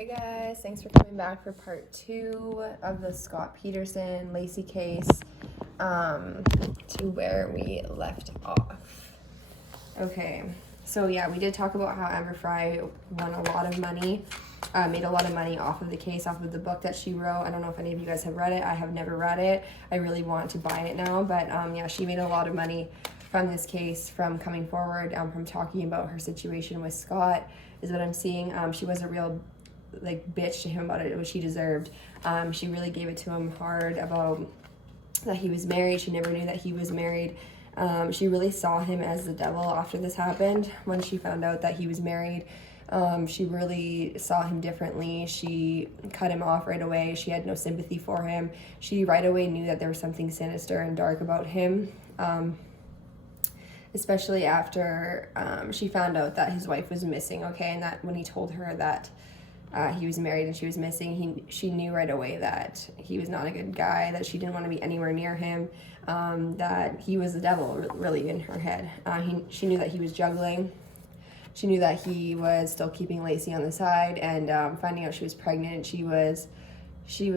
Okay guys, thanks for coming back for part 2 of the Scott Peterson Lacey case, to where we left off. Okay, so yeah, we did talk about how Amber Fry won a lot of money, made a lot of money off of the case, off of the book that she wrote. I don't know if any of you guys have read it. I have never read it. I really want to buy it now, but yeah, she made a lot of money from this case, from coming forward, from talking about her situation with Scott, is what I'm seeing. She was a real bitch to him about it, which he deserved. She really gave it to him hard about that he was married. She never knew that he was married. She really saw him as the devil after this happened. When she found out that he was married, she really saw him differently. She cut him off right away. She had no sympathy for him. She right away knew that there was something sinister and dark about him, especially after she found out that his wife was missing, okay? And that when he told her that he was married and she was missing, she knew right away that he was not a good guy, that she didn't want to be anywhere near him, that he was the devil, really, in her head. She knew that he was juggling. She knew that he was still keeping Lacey on the side, and finding out she was pregnant, she was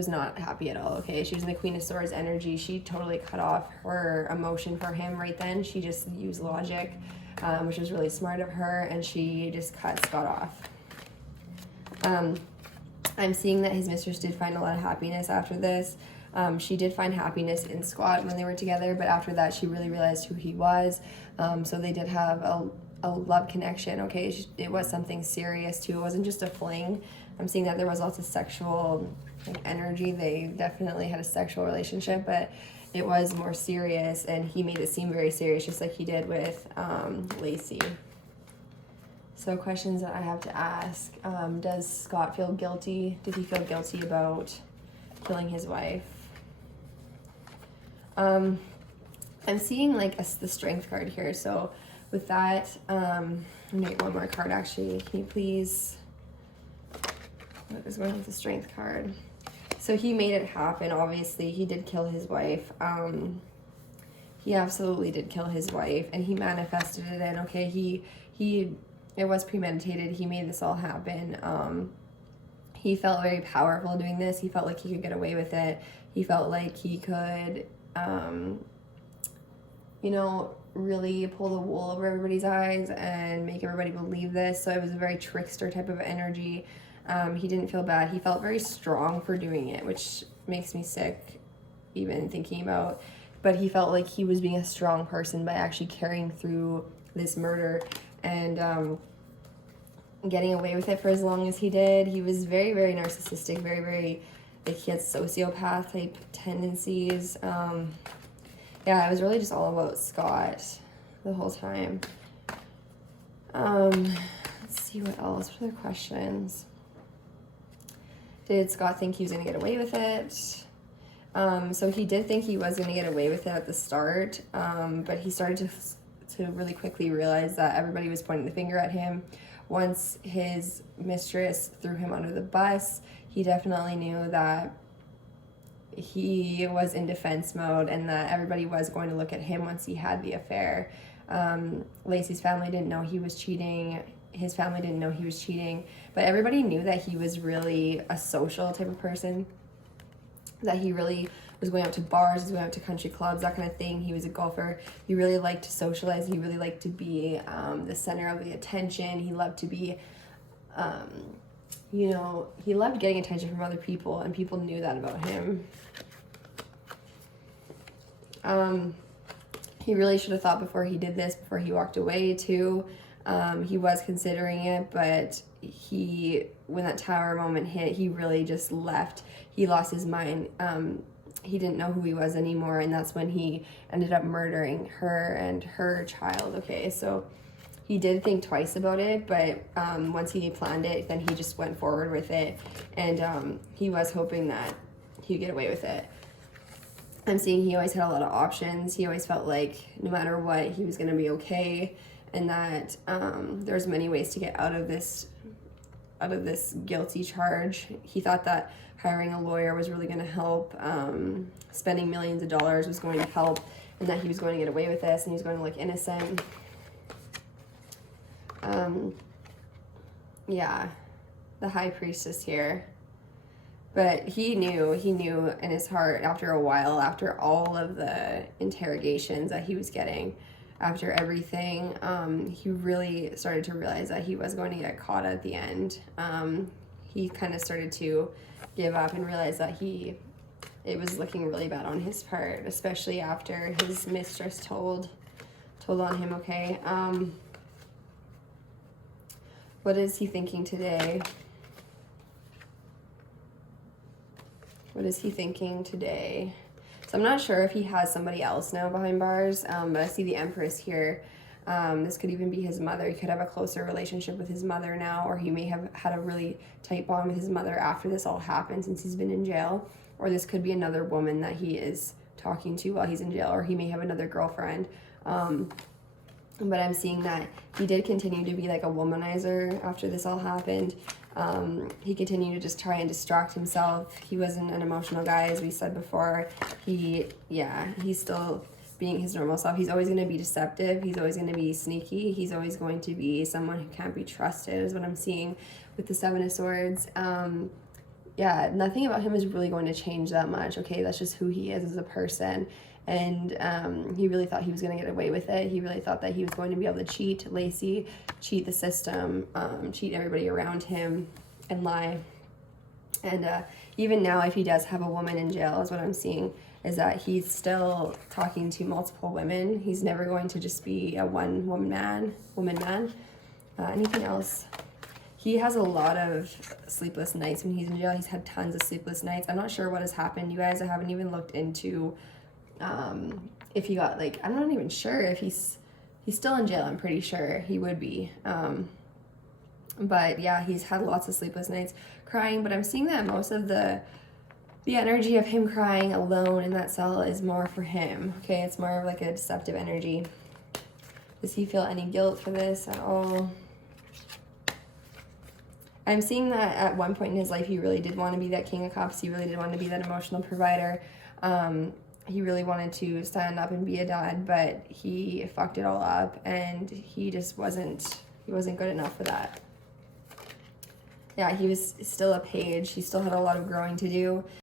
not happy at all, okay? She was in the Queen of Swords energy. She totally cut off her emotion for him right then. She just used logic, which was really smart of her, and she just cut Scott off. I'm seeing that his mistress did find a lot of happiness after this. She did find happiness in Scott when they were together, but after that she really realized who he was. So they did have a love connection, okay? It was something serious too. It wasn't just a fling. I'm seeing that there was lots of sexual energy. They definitely had a sexual relationship, but it was more serious, and he made it seem very serious, just like he did with Lacey. So questions that I have to ask. Does Scott feel guilty? Did he feel guilty about killing his wife? I'm seeing the strength card here. So with that, I'm gonna get one more card actually. Can you please, what is going with the strength card? So he made it happen, obviously. He did kill his wife. He absolutely did kill his wife, and he manifested it in, okay? It was premeditated. He made this all happen. He felt very powerful doing this. He felt like he could get away with it. He felt like he could, really pull the wool over everybody's eyes and make everybody believe this. So it was a very trickster type of energy. He didn't feel bad. He felt very strong for doing it, which makes me sick even thinking about. But he felt like he was being a strong person by actually carrying through this murder and getting away with it for as long as he did. He was very, very narcissistic, very, very, he had sociopath type tendencies. Yeah, it was really just all about Scott the whole time. Let's see what else. What other questions? Did Scott think he was going to get away with it? So he did think he was going to get away with it at the start, but he started to really quickly realize that everybody was pointing the finger at him. Once his mistress threw him under the bus, he definitely knew that he was in defense mode and that everybody was going to look at him once he had the affair. Lacey's family didn't know he was cheating. His family didn't know he was cheating, but everybody knew that he was really a social type of person, that he really was going out to bars, he was going out to country clubs, that kind of thing. He was a golfer. He really liked to socialize. He really liked to be the center of the attention. He loved to be, he loved getting attention from other people, and people knew that about him. He really should have thought before he did this, before he walked away too. He was considering it, but when that tower moment hit, he really just left. He lost his mind. He didn't know who he was anymore, and that's when he ended up murdering her and her child, okay? So he did think twice about it, but once he planned it, then he just went forward with it, and he was hoping that he'd get away with it. I'm seeing he always had a lot of options. He always felt like no matter what, he was going to be okay, and that there's many ways to get out of this guilty charge. He thought that hiring a lawyer was really going to help. Spending millions of dollars was going to help, and that he was going to get away with this, and he was going to look innocent. Yeah, the high priestess here. But he knew in his heart after a while, after all of the interrogations that he was getting, after everything, he really started to realize that he was going to get caught at the end. He kind of started to give up and realize that it was looking really bad on his part, especially after his mistress told on him, okay? What is he thinking today? What is he thinking today? So I'm not sure if he has somebody else now behind bars, but I see the Empress here. This could even be his mother. He could have a closer relationship with his mother now, or he may have had a really tight bond with his mother after this all happened since he's been in jail. Or this could be another woman that he is talking to while he's in jail, or he may have another girlfriend. But I'm seeing that he did continue to be like a womanizer after this all happened. He continued to just try and distract himself. He wasn't an emotional guy, as we said before. He's still being his normal self. He's always going to be deceptive. He's always going to be sneaky. He's always going to be someone who can't be trusted, is what I'm seeing with the Seven of Swords. Yeah, nothing about him is really going to change that much, okay? That's just who he is as a person. And he really thought he was going to get away with it. He really thought that he was going to be able to cheat Lacey, cheat the system, cheat everybody around him, and lie. And even now, if he does have a woman in jail, is what I'm seeing, is that he's still talking to multiple women. He's never going to just be a woman man. Anything else? He has a lot of sleepless nights when he's in jail. He's had tons of sleepless nights. I'm not sure what has happened, you guys. I haven't even looked into if he got, like, I'm not even sure if he's still in jail. I'm pretty sure he would be. But yeah, he's had lots of sleepless nights crying, but I'm seeing that most of the energy of him crying alone in that cell is more for him. Okay, it's more of like a deceptive energy. Does he feel any guilt for this at all? I'm seeing that at one point in his life, he really did want to be that King of Cups. He really did want to be that emotional provider. He really wanted to stand up and be a dad, but he fucked it all up, and he just wasn't good enough for that. Yeah, he was still a page. He still had a lot of growing to do.